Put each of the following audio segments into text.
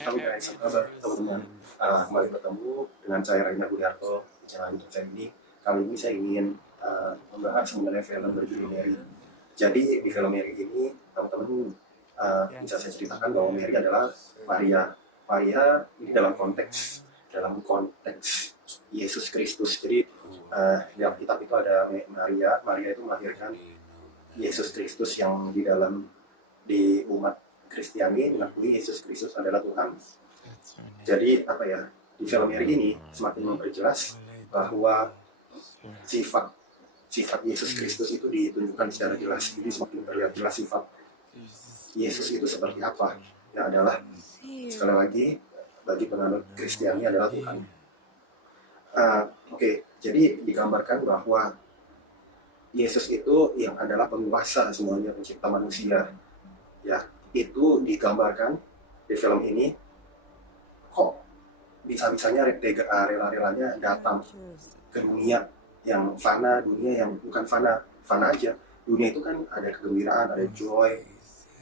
Halo guys, apa kabar teman-teman? Kembali bertemu dengan saya Raina Budiarto di channel YouTube saya ini. Kali ini saya ingin membahas mengenai film berjudul Mary. Jadi di film Mary ini teman-teman bisa saya ceritakan bahwa Mary adalah Maria. Maria ini dalam konteks Yesus Kristus. Jadi di Alkitab itu ada Maria. Maria itu melahirkan Yesus Kristus yang di umat Kristiani mengakui Yesus Kristus adalah Tuhan. Jadi apa ya, di film Mary ini semakin memperjelas bahwa sifat Yesus Kristus itu ditunjukkan secara jelas. Jadi semakin terlihat jelas sifat Yesus itu seperti apa. Yang adalah, sekali lagi, bagi penganut Kristiani adalah Tuhan. Jadi digambarkan bahwa Yesus itu yang adalah penguasa semuanya, pencipta manusia. Ya, itu digambarkan di film ini. Kok bisa-bisanya rela-relanya datang ke dunia yang fana, dunia yang bukan fana aja. Dunia itu kan ada kegembiraan, ada joy,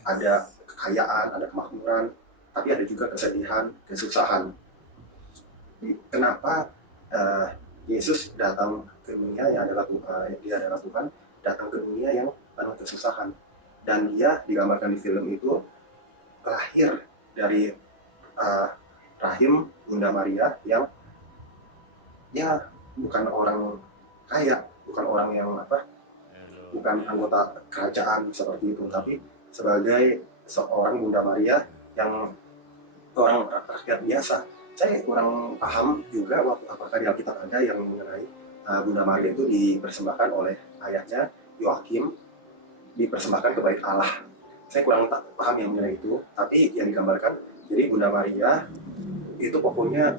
ada kekayaan, ada kemakmuran, tapi ada juga kesedihan, kesusahan. Kenapa Yesus datang ke dunia yang adalah dia adalah Tuhan, datang ke dunia yang penuh kesusahan? Dan dia digambarkan di film itu lahir dari rahim Bunda Maria yang ya bukan orang kaya, bukan orang yang bukan anggota kerajaan seperti itu, tapi sebagai seorang Bunda Maria yang orang rakyat biasa. Saya kurang paham juga apakah di Alkitab ada yang mengenai Bunda Maria itu dipersembahkan oleh ayahnya Yoakim, dipersembahkan ke bait Allah. Saya kurang paham yang mengenai itu, tapi yang digambarkan, jadi Bunda Maria itu pokoknya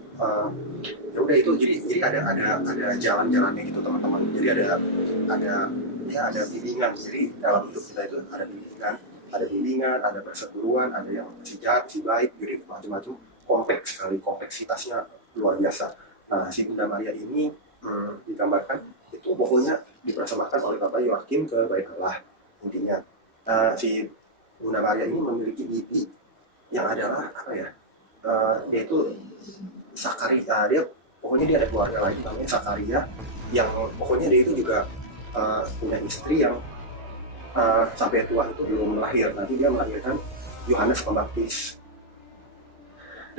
ya udah itu, jadi ada jalan-jalannya gitu teman-teman. Jadi ada bimbingan. Jadi dalam hidup kita itu ada bimbingan, ada perseteruan, ada yang si jahat, si baik, jadi macam-macam, kompleks sekali, kompleksitasnya luar biasa. Nah, si Bunda Maria ini digambarkan itu pokoknya dipersembahkan oleh Bapak Yoakim ke bait Allah. Intinya si Bunda Maria ini memiliki bibi yang adalah yaitu Sakaria. Dia ada keluarga lagi namanya Sakaria, yang pokoknya dia itu juga punya istri yang sampai tua itu belum lahir. Nanti dia melahirkan Yohanes Pembaptis,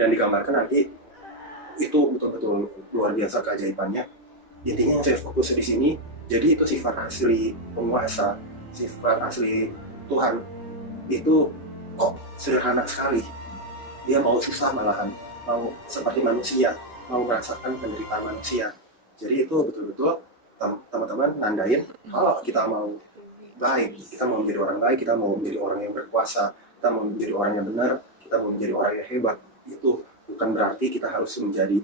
dan digambarkan nanti itu betul-betul luar biasa keajaibannya. Intinya yang saya fokus di sini, jadi itu sifat asli penguasa, sifat asli Tuhan itu kok sederhana sekali. Dia mau susah malahan, mau seperti manusia, mau merasakan penderitaan manusia. Jadi itu betul-betul teman-teman nandain kalau kita mau baik, kita mau menjadi orang baik, kita mau menjadi orang yang berkuasa, kita mau menjadi orang yang benar, kita mau menjadi orang yang hebat. Itu bukan berarti kita harus menjadi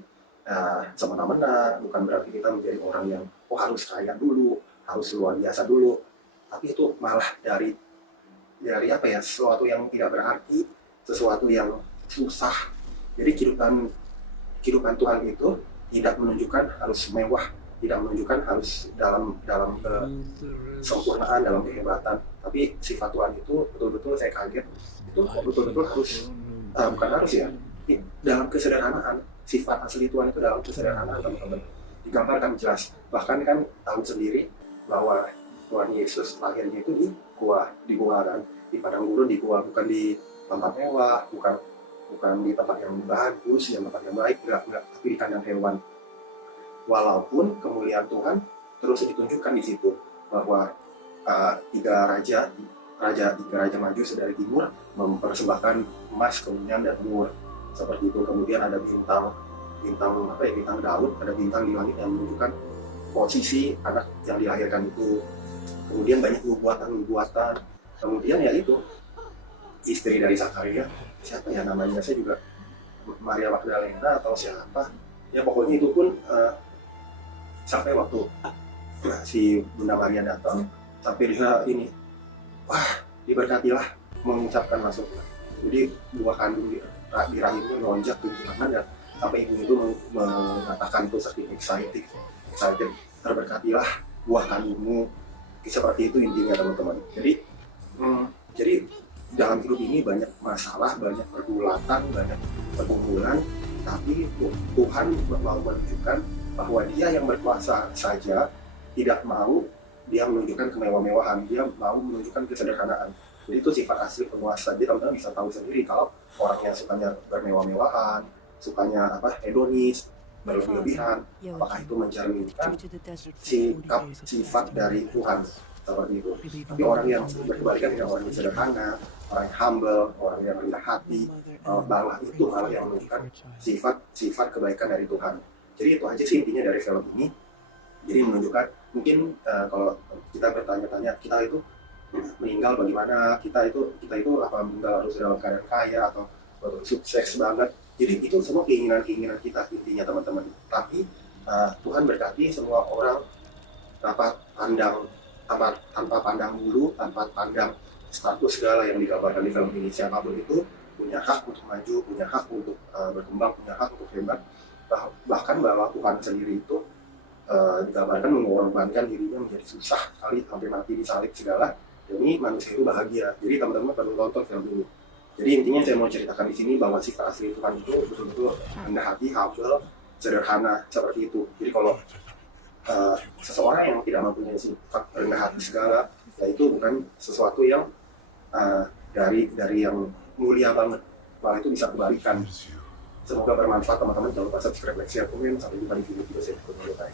semena-mena, bukan berarti kita menjadi orang yang harus kaya dulu, harus luar biasa dulu. Tapi itu malah dari sesuatu yang tidak berarti, sesuatu yang susah. Jadi kehidupan Tuhan itu tidak menunjukkan harus mewah, tidak menunjukkan harus dalam kesempurnaan, dalam kehebatan. Tapi sifat Tuhan itu betul-betul saya kaget, itu betul-betul harus bukan harus ya, dalam kesederhanaan. Sifat asli Tuhan itu dalam kesederhanaan, teman-teman, digambarkan jelas. Bahkan kan tahu sendiri bahwa Tuhan Yesus lahirnya itu di gua kan, di padang gurun, di gua, bukan di tempat mewah, bukan di tempat yang bagus, yang tempat yang baik, enggak, tapi di kandang hewan. Walaupun kemuliaan Tuhan terus ditunjukkan di situ, bahwa tiga raja maju dari timur mempersembahkan emas, kemudian dan mur seperti itu. Kemudian ada bintang Daud, ada bintang di langit yang menunjukkan posisi anak yang dilahirkan itu. Kemudian banyak nubuatan. Kemudian ya itu istri dari Sakaria, siapa ya namanya, saya juga Maria Magdalena atau siapa ya, pokoknya itu pun sampai waktu si Bunda Maria datang, sampai dia ini diberkatilah, mengucapkan masuklah. Jadi buah kandung di rahimnya melonjak ke kanan, dan sampai ibu itu mengatakan itu saking excited, terberkatilah buah kandungmu. Seperti itu intinya, teman-teman. Jadi dalam hidup ini banyak masalah, banyak pergulatan, banyak pergumulan, tapi Tuhan mau menunjukkan bahwa Dia yang berkuasa saja tidak mau Dia menunjukkan kemewah-mewahan, Dia mau menunjukkan kesederhanaan. Jadi itu sifat asli penguasa. Jadi teman-teman bisa tahu sendiri kalau orang yang sukanya bermewah-mewahan, sukanya hedonis, berlebihan, apakah itu mencerminkan sikap sifat dari Tuhan seperti itu. Tapi orang yang berkebalikan dengan orang yang sederhana, orang yang humble, orang yang rendah hati, malah itu malah yang menunjukkan sifat kebaikan dari Tuhan. Jadi itu aja sih intinya dari film ini. Jadi menunjukkan mungkin kalau kita bertanya-tanya kita itu meninggal bagaimana, kita itu apa meninggal harus dalam keadaan kaya atau sukses banget. Jadi itu semua keinginan kita intinya teman-teman. Tapi Tuhan berkati semua orang tanpa pandang bulu, tanpa pandang status segala yang digambarkan di film ini. Siapapun itu punya hak untuk maju, punya hak untuk berkembang, punya hak untuk hebat. Bahkan bahwa Tuhan sendiri itu digambarkan mengorbankan dirinya menjadi susah sekali sampai mati disalib segala demi manusia itu bahagia. Jadi teman-teman perlu nonton film ini. Jadi intinya saya mau ceritakan di sini bahwa sifat asli Tuhan itu betul-betul rendah hati, humble, sederhana seperti itu. Jadi kalau seseorang yang tidak mempunyai sifat rendah hati segala, ya itu bukan sesuatu yang dari yang mulia banget, malah itu bisa kebalikan. Semoga bermanfaat teman-teman. Jangan lupa subscribe, like, share, komen. Sampai jumpa di video-video saya berikutnya.